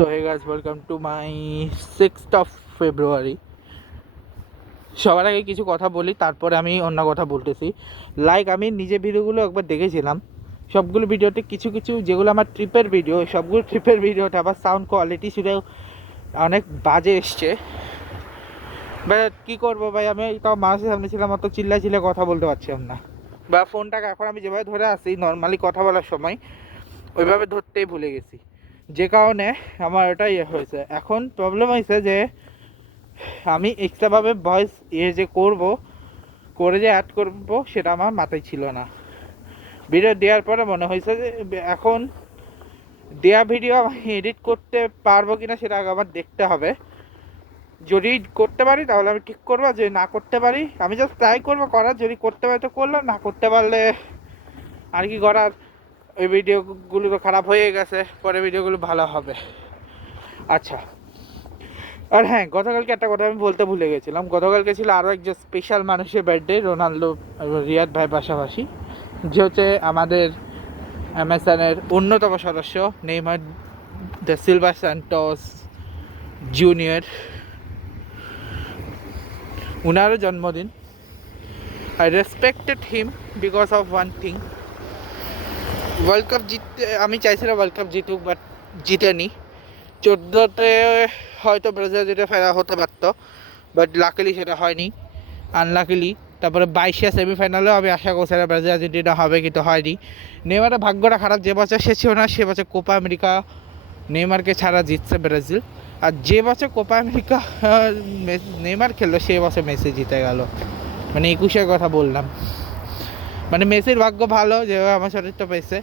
So hey guys, welcome to my 6th of February. সবার আগে কিছু কথা বলি, তারপরে আমি অন্য কথা বলতেছি। আমি নিজে ভিডিওগুলো একবার দেখেছিলাম, সবগুলো ভিডিওতে কিছু কিছু যেগুলো আমার ট্রিপের ভিডিও, সবগুলো ট্রিপের ভিডিওতে আবার সাউন্ড কোয়ালিটি শুধু অনেক বাজে এসছে। বাট কী করবো ভাই, আমি তাও মানুষের সামনে ছিলাম, অত চিল্লা কথা বলতে পারছিলাম না, বা ফোনটাকে এখন আমি যেভাবে ধরে আসি নর্মালি কথা বলার সময় ওইভাবে ধরতেই ভুলে গেছি, যে কারণে আমার ওটা হয়েছে। এখন প্রবলেম হয়েছে যে আমি এক্সট্রাভাবে ভয়েস যে করে যে অ্যাড করবো সেটা আমার মাথায় ছিল না। ভিডিও দেওয়ার পরে মনে হয়েছে যে এখন দেওয়া ভিডিও আমি এডিট করতে পারবো কিনা সেটা আগে আমার দেখতে হবে। যদি করতে পারি তাহলে আমি ঠিক করবো, যদি না করতে পারি আমি জাস্ট ট্রাই করবো করার, যদি করতে পারি তো করলাম, না করতে পারলে আর কি করার। ওই ভিডিওগুলো তো খারাপ হয়ে গেছে, পরে ভিডিওগুলো ভালো হবে। আচ্ছা, আর হ্যাঁ, গতকালকে একটা কথা আমি বলতে ভুলে গেছিলাম। গতকালকে ছিল আরও একজন স্পেশাল মানুষের বার্থডে, রোনাল্ডো রিয়াদ ভাই পাশাপাশি, যে হচ্ছে আমাদের অ্যামাজনের অন্যতম সদস্য Neymar da Silva Santos junior. উনারও জন্মদিন। I respected him because of one thing, world cup জিততে আমি চাইছিলাম ওয়ার্ল্ড কাপ জিতুক, বাট জিতেনি। 14তে হয়তো ব্রাজিল যেটা ফেরা হতে পারতো, বাট লাকিলি সেটা হয়নি, আনলাকিলি। তারপরে 22 সেমিফাইনালেও আমি আশা করছিলাম ব্রাজিল আর্জেন্টিনা হবে, কিন্তু হয়নি। নেইমারের ভাগ্যটা খারাপ, যে বছর সে ছিল না সে বছর কোপা আমেরিকা নেইমারকে ছাড়া জিতছে ব্রাজিল, আর যে বছর কোপা আমেরিকা নেইমার খেললো সে বছর মেসি জিতে গেল। মানে 21-এর কথা বললাম। মানে মেসির ভাগ্য ভালো যেভাবে আমার সতীর্থ পেয়েছে,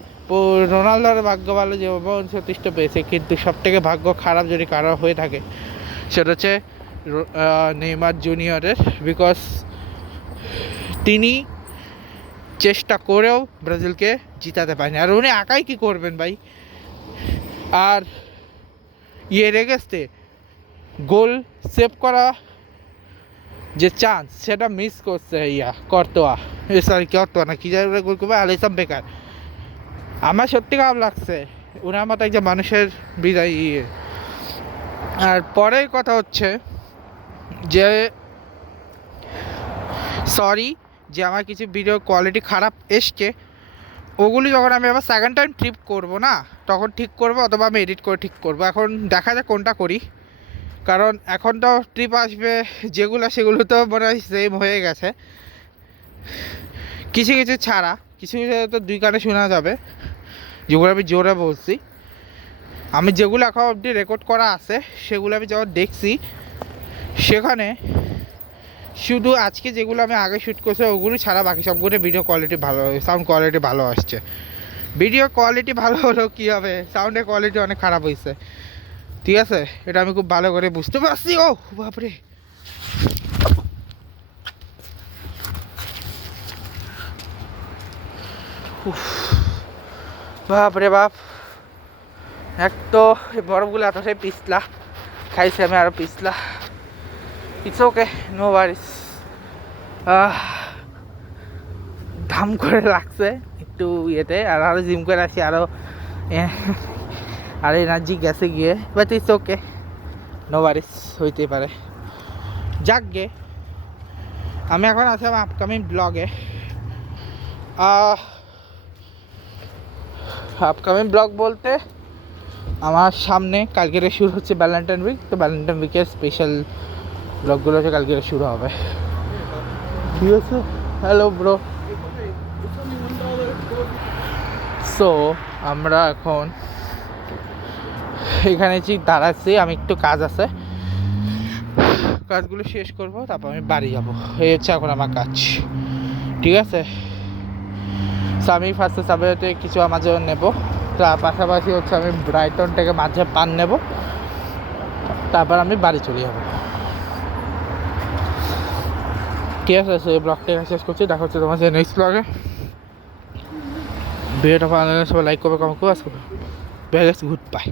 রোনাল্ডোর ভাগ্য ভালো যেভাবে সতীর্থ পেয়েছে, কিন্তু সবথেকে ভাগ্য খারাপ যদি কারো হয়ে থাকে সেটা হচ্ছে নেইমার জুনিয়রের। বিকজ তিনি চেষ্টা করেও ব্রাজিলকে জিতাতে পারেনি, আর উনি একাই কী করবেন ভাই। আর রেগেস্তে গোল সেভ করা যে চান্স সেটা মিস করছে কর্তোয়া না কি জানি গোল করবে আলিসাম বেকার। আমার সত্যি খারাপ লাগছে ওনার মতো একজন মানুষের বিদায়। আর পরের কথা হচ্ছে যে সরি যে আমার কিছু ভিডিও কোয়ালিটি খারাপ এসছে, ওগুলি যখন আমি আবার সেকেন্ড টাইম ট্রিপ করব না তখন ঠিক করবো, অথবা আমি এডিট করে ঠিক করবো। এখন দেখা যাক কোনটা করি, কারণ এখন তো ট্রিপ আসবে যেগুলো সেগুলো তো মনে হয় সেম হয়ে গেছে, কিছু কিছু ছাড়া। কিছু কিছু তো দুই কানে শোনা যাবে, যেগুলো আমি জোরে বলছি। আমি যেগুলো এখন অবধি রেকর্ড করা আছে সেগুলো আমি যখন দেখছি, সেখানে শুধু আজকে যেগুলো আমি আগে শ্যুট করছি ওগুলো ছাড়া বাকি সবগুলো ভিডিও কোয়ালিটি ভালো, সাউন্ড কোয়ালিটি ভালো আসছে। ভিডিও কোয়ালিটি ভালো হলেও কী হবে, সাউন্ডের কোয়ালিটি অনেক খারাপ হয়েছে, ঠিক আছে? এটা আমি খুব ভালো করে বুঝতে পারছি। ও বাপরে, বাপরে বাপ, এক তো এই বরফগুলো এতটাই পিছলা, খাইছি আমি আরও পিছলা। ইটস ওকে, নো ওয়ারিস। দাম করে লাগছে একটু ইয়েতে, আর আরও জিম করে আসি, আরও এনার্জি গেছে গিয়ে, বাট ইটস ওকে, নো ওয়ারিস, হইতে পারে। যাক গে, আমি এখন আছি আমার আপকামিং ব্লগে। আপকামিং ব্লগ বলতে আমার সামনে কালকের শুরু হচ্ছে ভ্যালেন্টাইন উইক, তো ভ্যালেন্টাইন উইকের স্পেশাল ব্লগগুলো হচ্ছে কালকের শুরু হবে, ঠিক আছে? Hello bro. সো আমরা এখন এখানে দাঁড়াচ্ছি, আমি একটু কাজ আছে, কাজগুলো শেষ করব, তারপর আমি বাড়ি যাবো। এই হচ্ছে এখন আমার কাজ, ঠিক আছে? সো আমি ফার্স্টে সাবওয়েতে কিছু আমার জন্য নেবো, তার পাশাপাশি হচ্ছে আমি ব্রাইটন থেকে মাঝে পান নেব, তারপর আমি বাড়ি চলে যাবো, ঠিক আছে? সো এই ব্লগটা শেষ করছি, দেখা হচ্ছে তোমার সাথে নেক্সট ব্লগে। ভিডিওটা ভালো লাগলে সবাই লাইক করবে, কমেন্ট করবে, গুড বাই।